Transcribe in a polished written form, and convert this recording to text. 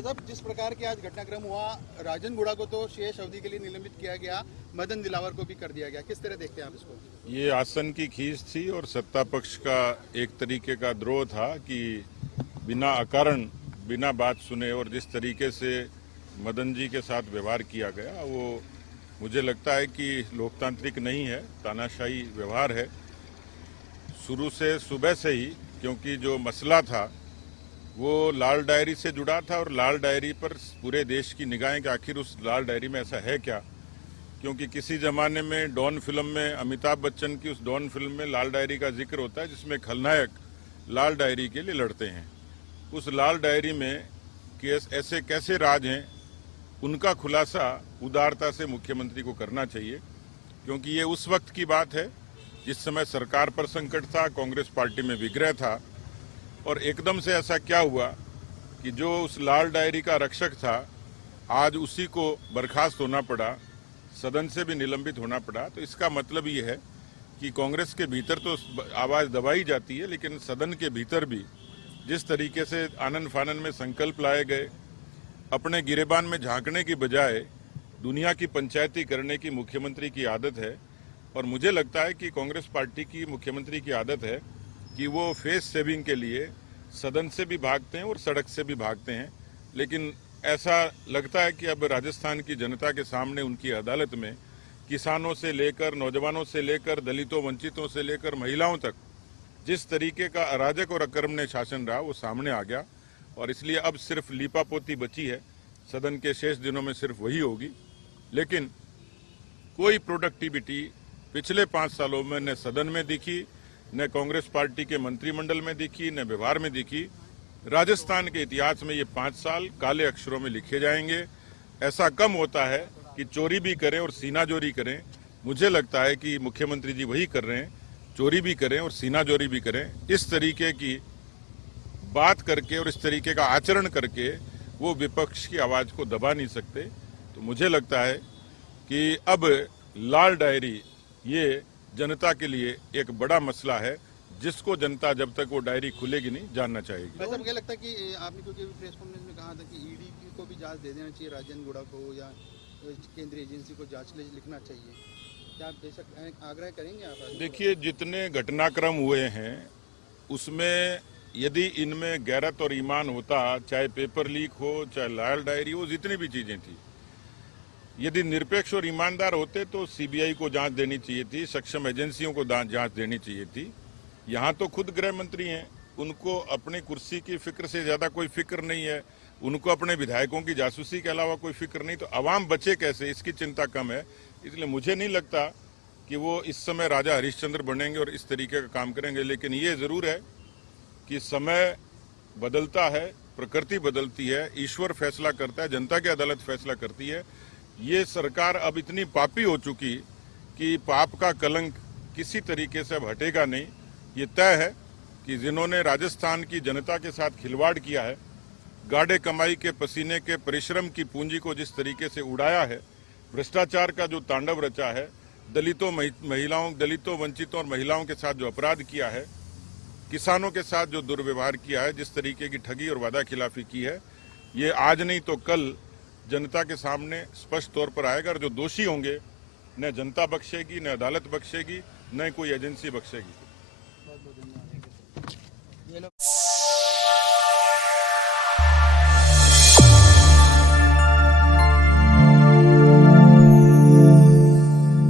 साहब, जिस प्रकार की आज घटनाक्रम हुआ, राजन गुड़ा को तो शेष अवधि के लिए निलंबित किया गया, मदन दिलावर को भी कर दिया गया, किस तरह देखते हैं आप इसको? ये आसन की खींच थी और सत्ता पक्ष का एक तरीके का द्रोह था कि बिना अकारण, बिना बात सुने और जिस तरीके से मदन जी के साथ व्यवहार किया गया वो मुझे लगता है कि लोकतांत्रिक नहीं है, तानाशाही व्यवहार है। शुरू से सुबह से ही, क्योंकि जो मसला था वो लाल डायरी से जुड़ा था और लाल डायरी पर पूरे देश की निगाहें कि आखिर उस लाल डायरी में ऐसा है क्या, क्योंकि किसी जमाने में डॉन फिल्म में अमिताभ बच्चन की उस डॉन फिल्म में लाल डायरी का जिक्र होता है जिसमें खलनायक लाल डायरी के लिए लड़ते हैं। उस लाल डायरी में ऐसे कैसे राज हैं, उनका खुलासा उदारता से मुख्यमंत्री को करना चाहिए, क्योंकि ये उस वक्त की बात है जिस समय सरकार पर संकट था, कांग्रेस पार्टी में विग्रह था और एकदम से ऐसा क्या हुआ कि जो उस लाल डायरी का रक्षक था आज उसी को बर्खास्त होना पड़ा, सदन से भी निलंबित होना पड़ा। तो इसका मतलब ये है कि कांग्रेस के भीतर तो आवाज दबाई जाती है, लेकिन सदन के भीतर भी जिस तरीके से आनन फानन में संकल्प लाए गए, अपने गिरेबान में झांकने की बजाय दुनिया की पंचायती करने की मुख्यमंत्री की आदत है। और मुझे लगता है कि कांग्रेस पार्टी की मुख्यमंत्री की आदत है कि वो फेस सेविंग के लिए सदन से भी भागते हैं और सड़क से भी भागते हैं, लेकिन ऐसा लगता है कि अब राजस्थान की जनता के सामने उनकी अदालत में किसानों से लेकर, नौजवानों से लेकर, दलितों, वंचितों से लेकर महिलाओं तक जिस तरीके का अराजक और अकर्मण्य शासन रहा वो सामने आ गया। और इसलिए अब सिर्फ लीपापोती बची है, सदन के शेष दिनों में सिर्फ वही होगी। लेकिन कोई प्रोडक्टिविटी पिछले 5 सालों में न सदन में दिखी, न कांग्रेस पार्टी के मंत्रिमंडल में दिखी, न व्यवहार में दिखी। राजस्थान के इतिहास में ये 5 साल काले अक्षरों में लिखे जाएंगे। ऐसा कम होता है कि चोरी भी करें और सीनाजोरी करें। मुझे लगता है कि मुख्यमंत्री जी वही कर रहे हैं, चोरी भी करें और सीनाजोरी भी करें। इस तरीके की बात करके और इस तरीके का आचरण करके वो विपक्ष की आवाज को दबा नहीं सकते। तो मुझे लगता है कि अब लाल डायरी ये जनता के लिए एक बड़ा मसला है, जिसको जनता जब तक वो डायरी खुलेगी नहीं जानना चाहेगी। वैसे क्या लगता है कि आपने क्योंकि प्रेस कॉन्फ्रेंस में कहा था कि ईडी को भी जांच दे देना चाहिए राजन गुड़ा को, या केंद्रीय एजेंसी को जांच लिखना चाहिए, क्या आप बेशक आग्रह करेंगे आप? देखिए, जितने घटनाक्रम हुए हैं उसमें यदि इनमें गैरत और ईमान होता, चाहे पेपर लीक हो, चाहे लाल डायरी हो, जितनी भी चीजें थी, यदि निरपेक्ष और ईमानदार होते तो सीबीआई को जांच देनी चाहिए थी, सक्षम एजेंसियों को जांच देनी चाहिए थी। यहाँ तो खुद गृह मंत्री हैं, उनको अपनी कुर्सी की फिक्र से ज्यादा कोई फिक्र नहीं है, उनको अपने विधायकों की जासूसी के अलावा कोई फिक्र नहीं। तो अवाम बचे कैसे, इसकी चिंता कम है। इसलिए मुझे नहीं लगता कि वो इस समय राजा हरिश्चंद्र बनेंगे और इस तरीके का काम करेंगे। लेकिन ये जरूर है कि समय बदलता है, प्रकृति बदलती है, ईश्वर फैसला करता है, जनता की अदालत फैसला करती है। ये सरकार अब इतनी पापी हो चुकी कि पाप का कलंक किसी तरीके से अब हटेगा नहीं। ये तय है कि जिन्होंने राजस्थान की जनता के साथ खिलवाड़ किया है, गाढ़े कमाई के पसीने के परिश्रम की पूंजी को जिस तरीके से उड़ाया है, भ्रष्टाचार का जो तांडव रचा है, दलितों, वंचितों और महिलाओं के साथ जो अपराध किया है, किसानों के साथ जो दुर्व्यवहार किया है, जिस तरीके की ठगी और वादा खिलाफी की है, ये आज नहीं तो कल जनता के सामने स्पष्ट तौर पर आएगा। और जो दोषी होंगे न जनता बख्शेगी, न अदालत बख्शेगी, न कोई एजेंसी बख्शेगी।